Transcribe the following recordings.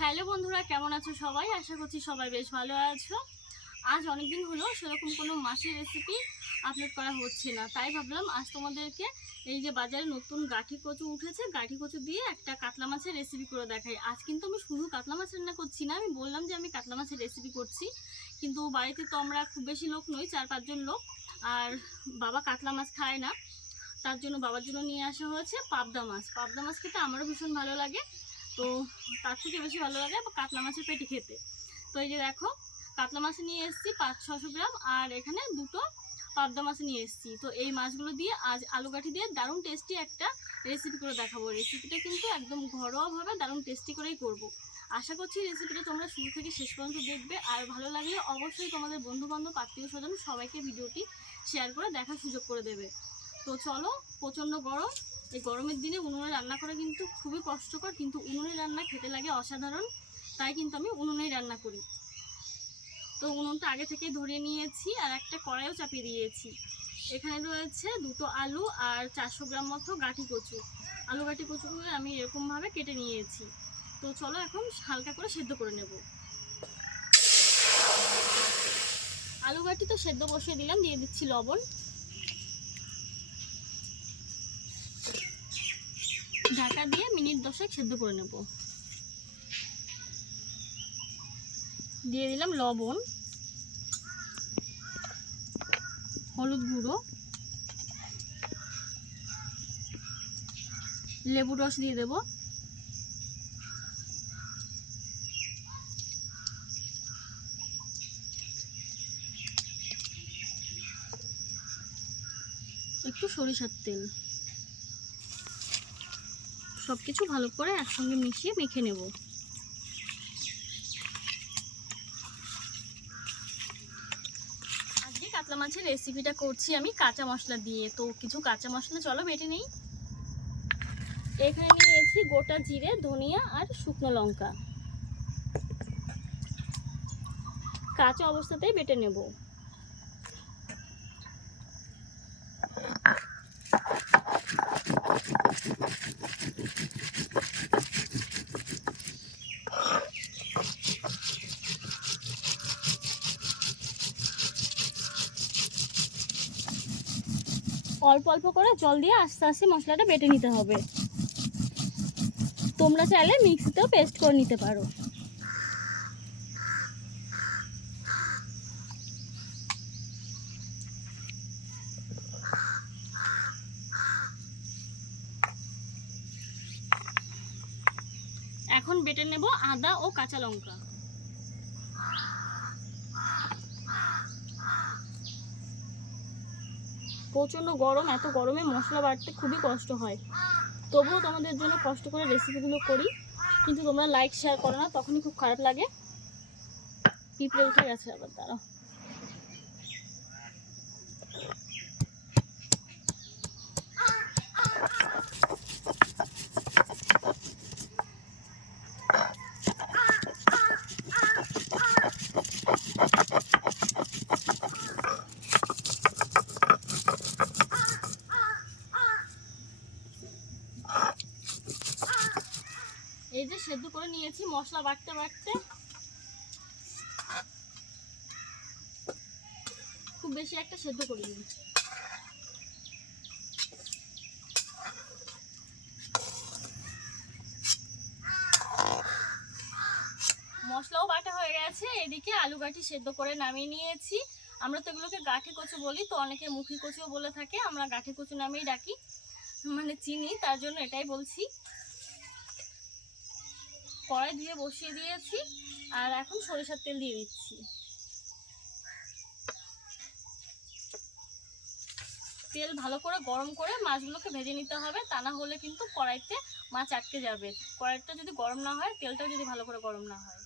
Hello বন্ধুরা, কেমন আছো সবাই? আশা করছি সবাই বেশ ভালো আছো। আজ অনেকদিন হলো সেরকম কোনো মাছের রেসিপি আপলোড করা হচ্ছে না। তাই ভাবলাম আজ তোমাদেরকে এই যে বাজারে নতুন গাঠি কচু উঠেছে, গাঠি কচু দিয়ে একটা কাতলা মাছের রেসিপি করে দেখাই। আজ কিন্তু আমি শুধু কাতলা মাছ রান্না করছি না, আমি বললাম যে আমি কাতলা মাছের রেসিপি করছি। কিন্তু বাড়িতে তো আমরা খুব বেশি লোক নই, চার পাঁচজন লোক। আর বাবা কাতলা মাছ খায় না। তার জন্য বাবার জন্য নিয়ে আসা হয়েছে পাবদা মাছ। পাবদা মাছ খেতে আমারও ভীষণ ভালো লাগে। তো তার থেকে বেশি ভালো লাগে কাতলা মাছের পেটি খেতে। তো এই যে দেখো, কাতলা মাছ নিয়ে এসেছি পাঁচ ছশো গ্রাম আর এখানে দুটো পাবদা মাছ নিয়ে এসেছি। তো এই মাছগুলো দিয়ে আজ আলু কাঠি দিয়ে দারুণ টেস্টি একটা রেসিপি করে দেখাবো। রেসিপিটা কিন্তু একদম ঘরোয়াভাবে দারুণ টেস্টি করেই করব। আশা করছি রেসিপিটা তোমরা শুরু থেকে শেষ পর্যন্ত দেখবে। আর ভালো লাগলে অবশ্যই তোমাদের বন্ধু বান্ধব আত্মীয় স্বজন সবাইকে ভিডিওটি শেয়ার করে দেখার সুযোগ করে দেবে। তো চলো, প্রচণ্ড গরম। এই গরমের দিনে উনুনে রান্না করা কিন্তু খুবই কষ্টকর, কিন্তু উনুনে রান্না খেতে লাগে অসাধারণ। তাই কিন্তু আমি উনুনেই রান্না করি। তো উনুনটা আগে থেকেই ধরিয়ে নিয়েছি আর একটা কড়াইও চাপিয়ে দিয়েছি। এখানে রয়েছে দুটো আলু আর চারশো গ্রাম মতো গাঠি কচু। আলু গাঠি কচুগুলো আমি এরকমভাবে কেটে নিয়েছি। তো চলো এখন হালকা করে সেদ্ধ করে নেব। আলু গাঠি তো সেদ্ধ বসিয়ে দিলাম, দিয়ে দিচ্ছি লবণ ঢাকা দিয়ে মিনিট দশেক সেদ্ধ করে নেব। দিয়ে দিলাম লবণ, হলুদ গুঁড়ো, লেবু রস দিয়ে দেব। একটু সরিষার তেল। সব কিছু ভালো করে একসঙ্গে মিশিয়ে মেখে নেব। আজকে কাতলা মাছের রেসিপিটা করছি আমি কাঁচা মশলা দিয়ে। তো কিছু কাঁচা মশলা, চলো বেটে নেই। এখানে নিয়েছি গোটা জিরে, ধনিয়া আর শুকনো লঙ্কা। কাঁচা অবস্থাতেই বেটে নেব। অল্প অল্প করে জল দিয়ে আস্তে আস্তে মশলাটা বেটে নিতে হবে। তোমরা চাইলে মিক্সিতেও পেস্ট করে নিতে পারো। এখন বেটে নেব আদা ও কাঁচা লঙ্কা। প্রচণ্ড গরম, এত গরমে মশলা বাড়তে খুবই কষ্ট হয়। তবুও তোমাদের জন্য কষ্ট করে রেসিপিগুলো করি। কিন্তু তোমরা লাইক শেয়ার করো না, তখনই খুব খারাপ লাগে। পিঁপড়ে উঠে গেছে আবার তারা এই যে সেদ্ধ করে নিয়েছি মশলা বাটতে বাটতে খুব বেশি একটা সেদ্ধ করিনি। মশলাও বাটা হয়ে গেছে, এদিকে আলু গাঠি সেদ্ধ করে নামিয়ে নিয়েছি। আমরা তো এগুলোকে গাঠি কচু বলি, তো অনেকে মুখি কচুও বলে থাকে, আমরা গাঠি কচু নামেই ডাকি মানে চিনি, তার জন্য এটাই বলছি। কড়াই দিয়ে বসিয়ে দিয়েছি আর এখন সরিষার তেল দিয়ে দিচ্ছি। তেল ভালো করে গরম করে মাছগুলোকে ভেজে নিতে হবে, তা না হলে কিন্তু কড়াইতে মাছ আটকে যাবে। কড়াইটা যদি গরম না হয়, তেলটাও যদি ভালো করে গরম না হয়।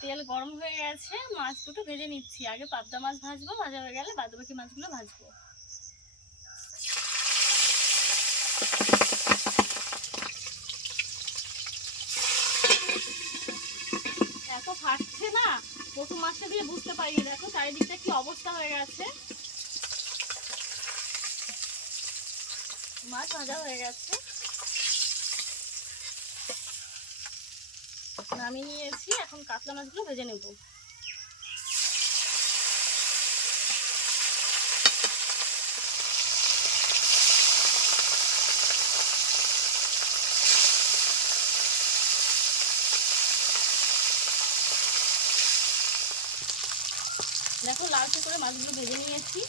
তেল গরম হয়ে গেছে, মাছ দুটো ভেজে নিচ্ছি। আগে পাবদা মাছ ভাজবো, ভাজা হয়ে গেলে বাদবাকি মাছগুলো ভাজবো এত ফাটছে না প্রথম মাছটা দিয়ে বুঝতে পারিনি, দেখো চারিদিকটা কি অবস্থা হয়ে গেছে। মাছ ভাজা হয়ে গেছে। নামিয়ে নিয়েছি, এখন কাতলা মাছগুলো ভেজে নেব। দেখো লালচে করে মাছগুলো ভেজে নিয়েছি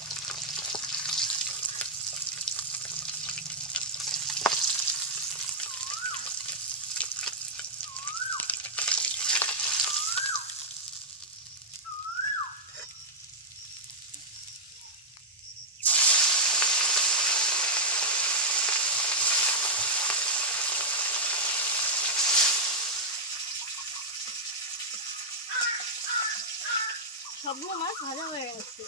সবগুলো মাছ ভাজা হয়ে গেছে।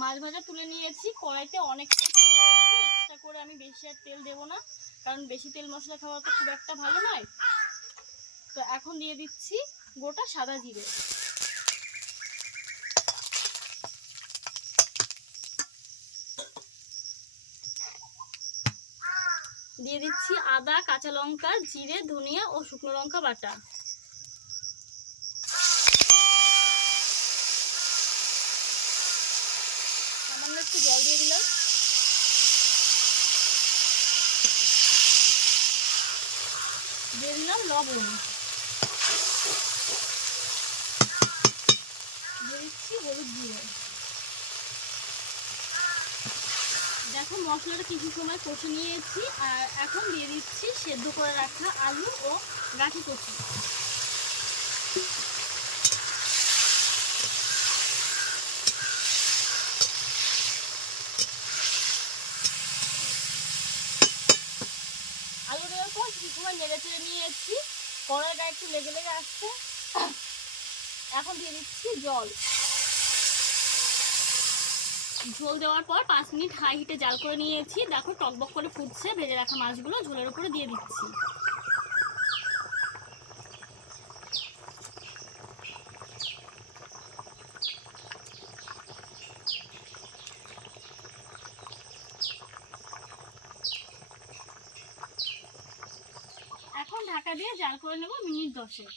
মাছ ভাজা তুলে নিয়েছি, কড়াইতে অনেকটাই তেল রয়েছে এক্সট্রা করে আমি বেশি আর তেল দেবো না, কারণ বেশি তেল মশলা খাওয়া তো খুব একটা ভালো নয়। তো এখন দিয়ে দিচ্ছি গোটা সাদা জিরে। দিয়ে দিচ্ছি আদা, কাঁচা লঙ্কা, জিরে, ধনিয়া ও শুকনো লঙ্কা বাটা। সামান্য একটু জল দিয়ে দিলাম। দিয়ে দিলাম লবণ। দিয়ে দিচ্ছি হলুদ গুঁড়ো। দেখো মশলাটা কিছু সময় কষে নিয়েছি আর এখন দিয়ে দিচ্ছি সেদ্ধ করে রাখা আলু ও গাঠি কচি। আলু দেওয়ার পর কিছু সময় নেড়ে চেড়ে নিয়েছি। কড়াইটা একটু লেগে লেগে আসছে। এখন দিয়ে দিচ্ছি জল। ঝোল দেওয়ার পর পাঁচ মিনিট হাই হিটে জাল করে নিয়েছি। দেখো টকবক করে ফুটছে, ভেজে রাখা মাছগুলো ঝোলের উপরে দিয়ে দিচ্ছি। এখন ঢাকা দিয়ে জাল করে নেব মিনিট দশেক।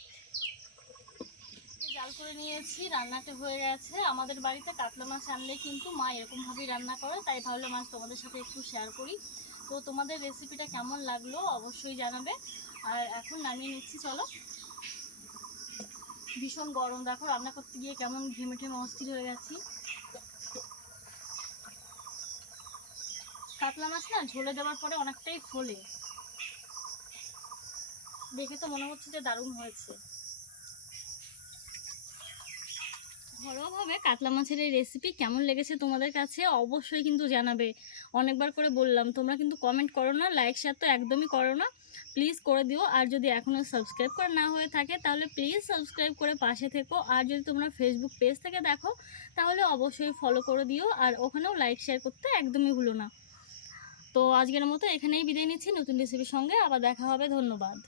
জাল করে নিয়েছি, রান্নাটা হয়ে গেছে। আমাদের বাড়িতে কাতলা মাছ আনলে কিন্তু মা এরকমভাবেই রান্না করে, তাই ভাবলাম মাছ তোমাদের সাথে একটু শেয়ার করি। তো তোমাদের রেসিপিটা কেমন লাগল অবশ্যই জানাবে। আর এখন নামিয়ে নিচ্ছি, চলো। ভীষণ গরম, দেখো রান্না করতে গিয়ে কেমন ঘেমে ঠেমে অস্থির হয়ে গেছি। কাতলা মাছ না ঝোলে দেওয়ার পরে অনেকটাই ফোলে দেখে তো মনে হচ্ছে যে দারুণ হয়েছে। ঘরোয়াভাবে কাতলা মাছের এই রেসিপি কেমন লেগেছে তোমাদের কাছে অবশ্যই কিন্তু জানাবে। অনেকবার করে বললাম, তোমরা কিন্তু কমেন্ট করো না লাইক শেয়ার তো একদমই করো না। প্লিজ করে দিও, আর যদি এখনও সাবস্ক্রাইব করা না হয়ে থাকে, তাহলে প্লিজ সাবস্ক্রাইব করে পাশে থেকো। আর যদি তোমরা ফেসবুক পেজ থেকে দেখো, তাহলে অবশ্যই ফলো করে দিও, আর ওখানেও লাইক শেয়ার করতে একদমই ভুলো না। তো আজকের মতো এখানেই বিদায় নিচ্ছি, নতুন রেসিপির সঙ্গে আবার দেখা হবে, ধন্যবাদ।